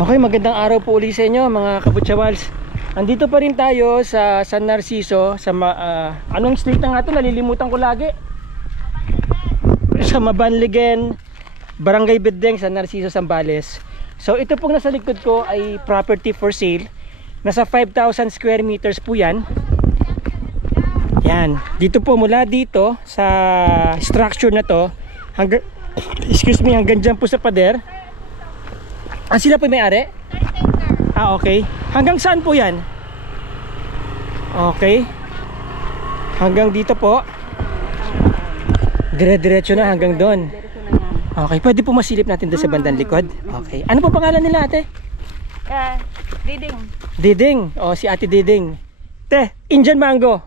Okay, magandang araw po ulit sa inyo mga kabutsawals. Andito pa rin tayo sa San Narciso sa anong street na nga ito? Nalilimutan ko lagi. Sa Mabanligen, Barangay Bedeng, San Narciso, Zambales. So ito pong nasa likod ko ay property for sale. Nasa 5,000 square meters po yan. Yan, dito po mula dito sa structure na to hanggang, hanggang dyan po sa pader. Sila po may-ari? Okay. Hanggang saan po yan? Okay. Hanggang dito po. Dire-diretso na hanggang doon. Okay. Pwede po masilip natin doon sa bandang likod. Okay. Ano po pangalan nila, ate? Diding. Diding. O, si ate Diding. Te, Indian mango.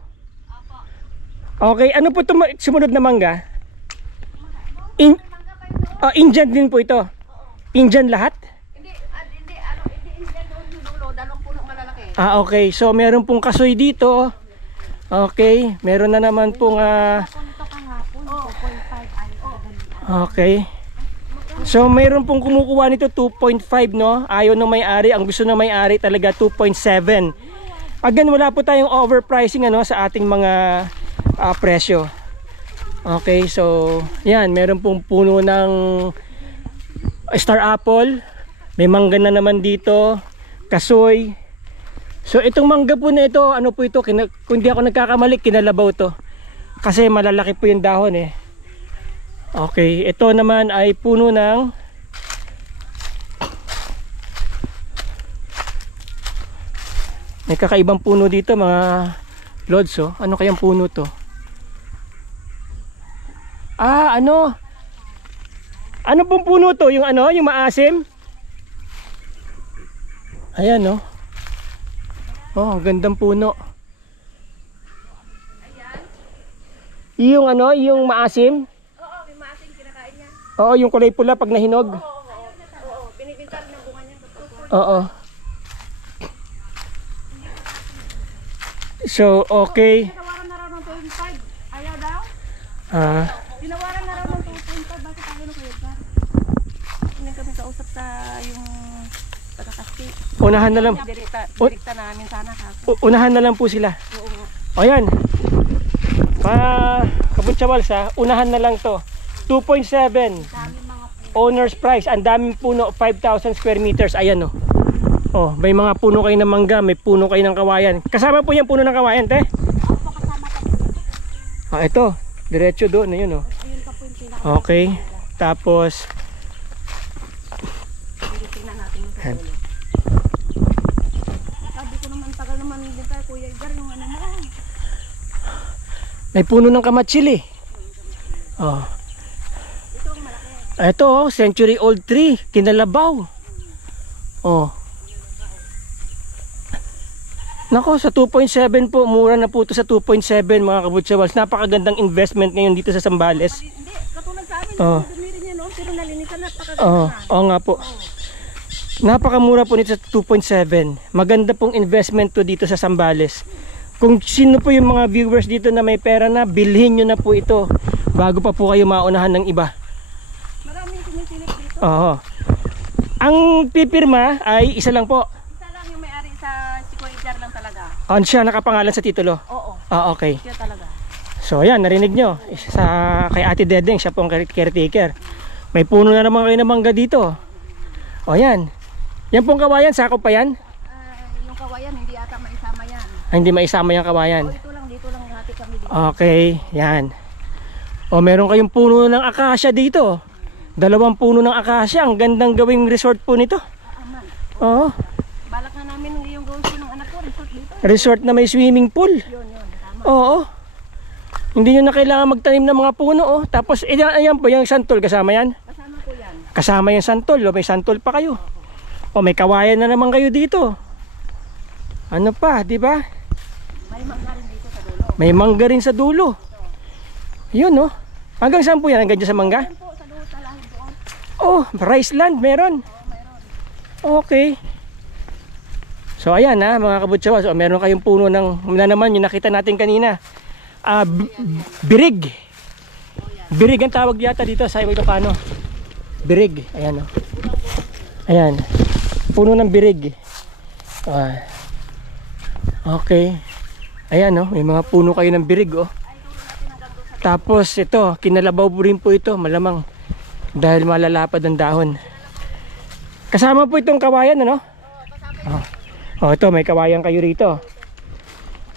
Okay. Ano po ito sumunod na mangga? Indian din po ito. Indian lahat? Okay. So meron pong kasoy dito. Okay, meron na naman pong okay. So meron pong kumukuha nito 2.5, no? Ayaw ng may-ari, ang gusto ng may-ari talaga 2.7. Again, wala po tayong overpricing sa ating mga presyo. Okay, so yan, meron pong puno ng star apple. May mangga na naman dito, kasoy. So itong mangga po na ito, ano po ito, kung di ako nagkakamali, kinalabaw to. Kasi malalaki po yung dahon eh. Okay, ito naman ay puno ng may kakaibang puno dito mga lods. Ano kayang puno to? Ano pong puno to? Yung yung maasim? Ayan, no? Oh, ang gandang puno. Yung yung maasim? Oo, may maasim kinakain niya. Oo, yung kulay pula pag nahinog. Oo, binibintar ng bunga niya. Oo. So, okay. Tinawaran na raw ng 2.5. Ayaw daw? Tinawaran na raw ng 2.5. Bakit ayaw na kayo ba? Hindi kami kausap sa yung taga-taski. Unahan na lang. Direkta namin sana kako. Unahan na lang po sila. Oo nga. O yan. Kabutsawals unahan na lang to. 2.7. Owner's price. Ang daming puno, 5,000 square meters. Ayan, no. Oh, may mga puno kayo ng mangga, may puno kayo ng kawayan. Kasama po yung puno ng kawayan, te? Opo, kasama pa po. Ito. Diretso doon na yun, no. Ayun pa po yung pinaka. Okay. Tapos Tingnan natin yung sa dulo. Sabi ko naman, tagal naman din tayo, Kuya Edgar, yung mo. may puno ng kamatsili. Oh. Ito ang malaki. Ito, century old tree, kinalabaw. Oh. Nako, sa 2.7 po, mura na po ito sa 2.7 mga kabutsawals. Napakagandang investment ngayon dito sa Zambales. Hindi, katulad sa amin, Oh. dumirin yan, no? Pero nalinisan na, napakaganda Oo, na. oo nga po. Napakamura po nito sa 2.7. Maganda pong investment to dito sa Zambales. Kung sino po yung mga viewers dito na may pera na, bilhin nyo na po ito bago pa po kayo maunahan ng iba. Maraming sumisilip dito. Oo. Ang pipirma ay isa lang po. Isa lang yung may-ari sa si Kuya Edgar lang talaga. Siya nakapangalan sa titulo. Oo, Okay. siya talaga. So ayan, narinig nyo. Kay Ate Dedeng, siya pong caretaker. May puno na naman kayo ng mangga dito. O yan. Yan pong kawayan, sakop pa yan? Yung kawayan, hindi ata maisama yan. Hindi maisama yung kawayan. Ito lang, dito lang hati kami dito. Okay, yan. O meron kayong puno ng akasya dito. 2 puno ng akasya. Ang gandang gawing resort po nito. Aman. Oo. Balak na namin yung gawin ko ng anak ko, resort dito. Resort na may swimming pool. Yun, tama. Oo. Hindi nyo na kailangan magtanim ng mga puno. Tapos, ayan po, yung santol, kasama yan? Kasama ko yan. Kasama yung santol. May santol pa kayo. May kawayan na naman kayo dito. Ano pa, di ba? May mangga rin dito sa dulo. May mangga rin sa dulo. Yun, no? Hanggang saan po yan? Hanggang dyan sa mangga? Yan po, sa dulo, sa lahid doon. Oh, rice land, meron. Okay. So ayan mga kabutsawals, meron kayong puno ng naman yung nakita natin kanina. Birig. Birig ang tawag yata dito sa Ilocano. Birig, ayan. Ayan. puno ng birig. Okay. Ayan, oh, may mga puno kayo ng birig, oh. Tapos ito, kinalabaw rin po ito, malamang dahil malalapad ang dahon. Kasama po itong kawayan, ano? Oh, ito, may kawayan kayo rito.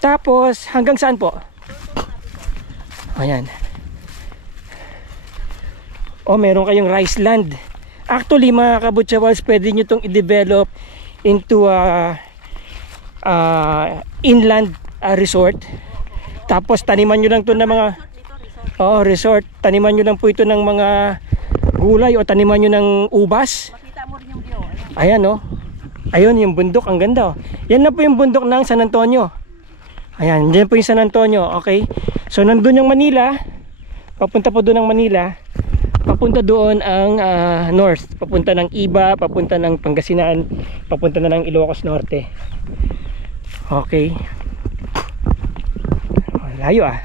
Tapos hanggang saan po? Ayan. Oh, meron kayong rice land. Actually, mga kabutsawals, pwede nyo itong i-develop into inland resort. Tapos taniman nyo lang ito ng mga resort. Taniman nyo lang po ito ng mga gulay o taniman nyo ng ubas. Makita mo rin yung view. Ayan, oh. Ayun yung bundok, ang ganda, oh. Yan na po yung bundok ng San Antonio. Ayan, yan po yung San Antonio. Okay. So nandun yung Manila. Papunta po doon ng Manila. Papunta doon ang north. Papunta ng Iba, papunta ng Pangasinan, papunta na ng Ilocos Norte. Okay. Layo, ah.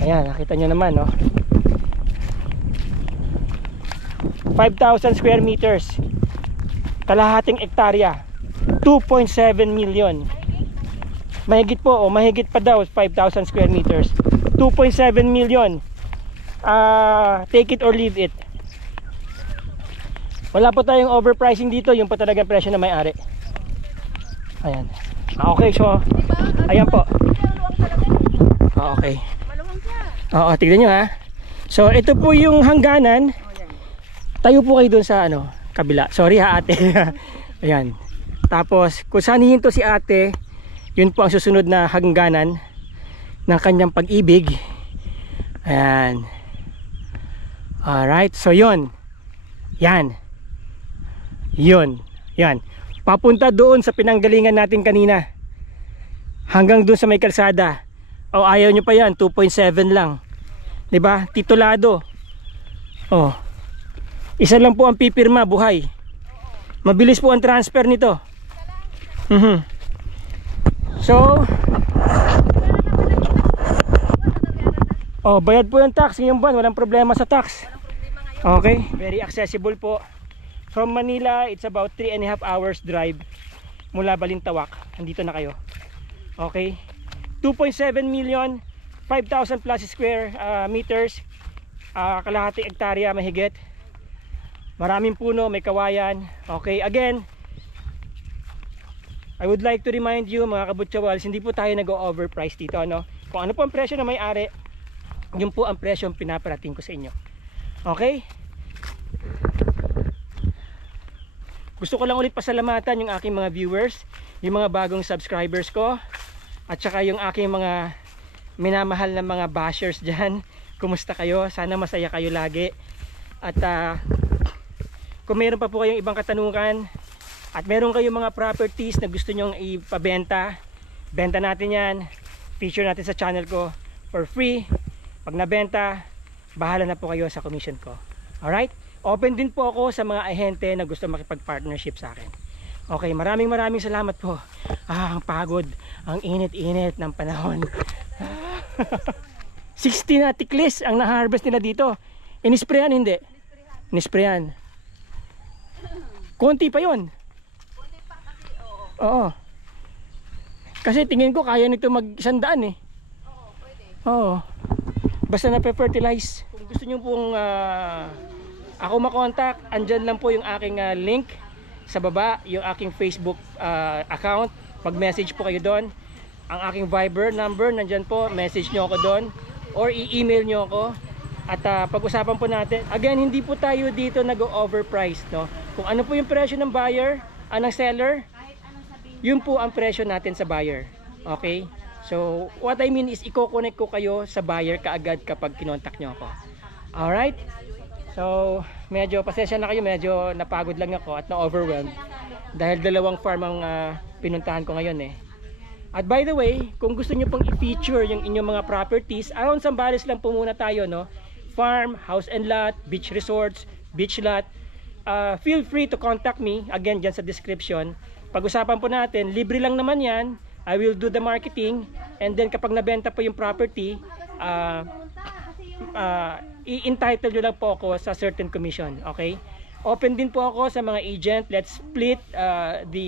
Ayan, nakita nyo naman, no? 5,000 square meters. Kalahating ektarya. 2.7 million. Mahigit po, mahigit pa daw 5,000 square meters. 2.7 million. Take it or leave it. Wala po tayong overpricing dito, yung pa talagang presyo na may-ari. Ayan. Okay, so ayan po. Okay. Maluwang siya. Oo, tignan nyo, ha. So ito po yung hangganan. Tayo po kayo dun sa kabila. Sorry, ha, ate. Ayan. Tapos kung saan hihinto si ate, yun po ang susunod na hangganan ng kanyang pag-ibig. Ayan. Alright, so yun. Yan. Yun. Yan. Papunta doon sa pinanggalingan natin kanina. Hanggang doon sa may kalsada. O ayaw nyo pa yan, 2.7 lang. 'Di ba? Titulado. Oh. Isa lang po ang pipirma, buhay. Mabilis po ang transfer nito. So, bayad po yung tax ngayong buwan, walang problema sa tax. Okay, very accessible po. From Manila, it's about 3.5 hours drive mula Balintawak. Andito na kayo. Okay. 2.7 million, 5,000 plus square meters, kalahating ektarya mahigit. Maraming puno, may kawayan. Okay, again, I would like to remind you mga kabutsawals, hindi po tayo nag-overprice dito, ano? Kung ano po ang presyo na may-ari, yun po ang presyo ang pinaparating ko sa inyo. Okay? Gusto ko lang ulit pasalamatan yung aking mga viewers, yung mga bagong subscribers ko, at saka yung aking mga minamahal na mga bashers dyan. Kumusta kayo? Sana masaya kayo lagi. At kung meron pa po kayong ibang katanungan at meron kayong mga properties na gusto nyong ipabenta, benta natin yan, feature natin sa channel ko for free. Pag nabenta, bahala na po kayo sa commission ko. Alright? Open din po ako sa mga ahente na gusto makipag-partnership sa akin. Okay, maraming salamat po. Ang pagod, ang init-init ng panahon. 60 na tiklis ang na-harvest nila dito. Inisprayan hindi? Inisprayan. Konti pa yun. Konti pa kasi, Oo. Kasi tingin ko kaya nito mag-100 eh. Oo, pwede. Oo. Basta na-fertilize. Kung gusto nyo pong ako makontak, andyan lang po yung aking link sa baba, yung aking Facebook account. Pag-message po kayo doon. Ang aking Viber number, nandyan po. Message nyo ako doon. Or i-email nyo ako. At pag-usapan po natin. Again, hindi po tayo dito nag-overprice, no? Kung ano po yung presyo ng buyer, ng seller, yun po ang presyo natin sa buyer. Okay? So, what I mean is, i-connect ko kayo sa buyer kaagad kapag kinontak nyo ako. Alright? So, medyo pasensya na kayo, medyo napagod lang ako at na-overwhelmed. Dahil 2 farm ang pinuntahan ko ngayon eh. At by the way, kung gusto nyo pong i-feature yung inyong mga properties, around Zambales lang po muna tayo, no? Farm, house and lot, beach resorts, beach lot. Feel free to contact me, again dyan sa description. Pag-usapan po natin, libre lang naman yan. I will do the marketing, and then kapag nabenta po yung property, i-entitle nyo lang po ako sa certain commission. Okay? Open din po ako sa mga agent. Let's split the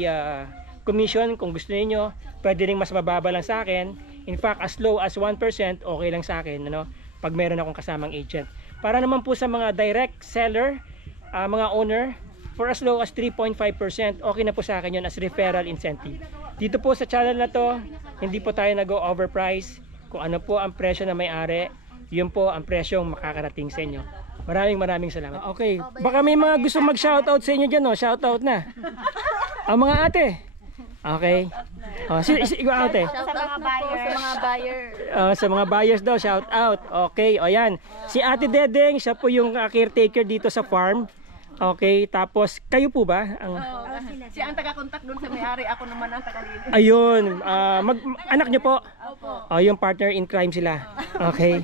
commission kung gusto niyo. Pwede ring mas mababa lang sa akin. In fact, as low as 1%, okay lang sa akin, ano, pag meron akong kasamang agent. Para naman po sa mga direct seller, mga owner, for as low as 3.5%, okay na po sa akin yun as referral incentive. Dito po sa channel na to, hindi po tayo nag-overprice. Kung ano po ang presyo na may-ari, yun po ang presyong makakarating sa inyo. Maraming salamat. Okay, baka may mga gusto mag-shoutout sa inyo dyan, no? Shoutout na. Ang mga ate. Okay. Ate. Sa mga buyers. Sa mga buyers daw, shout out. Okay, o yan. Si Ate Dedeng, siya po yung caretaker dito sa farm. Okay, tapos kayo po ba? Siya ang taga-contact doon sa may-ari, ako naman ang taga-linis. Ayun, anak niyo po? Opo. Yung partner in crime sila. Okay.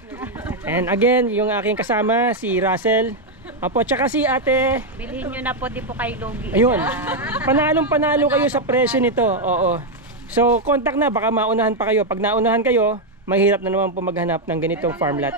And again, yung aking kasama, si Russell. Opo, tsaka si Ate. Bilhin nyo na po, di po kayo lugi. Ayun. Panalong-panalo kayo sa presyo nito. Oo. So, contact na. Baka maunahan pa kayo. Pag naunahan kayo, mahirap na naman po maghanap ng ganitong farm lot.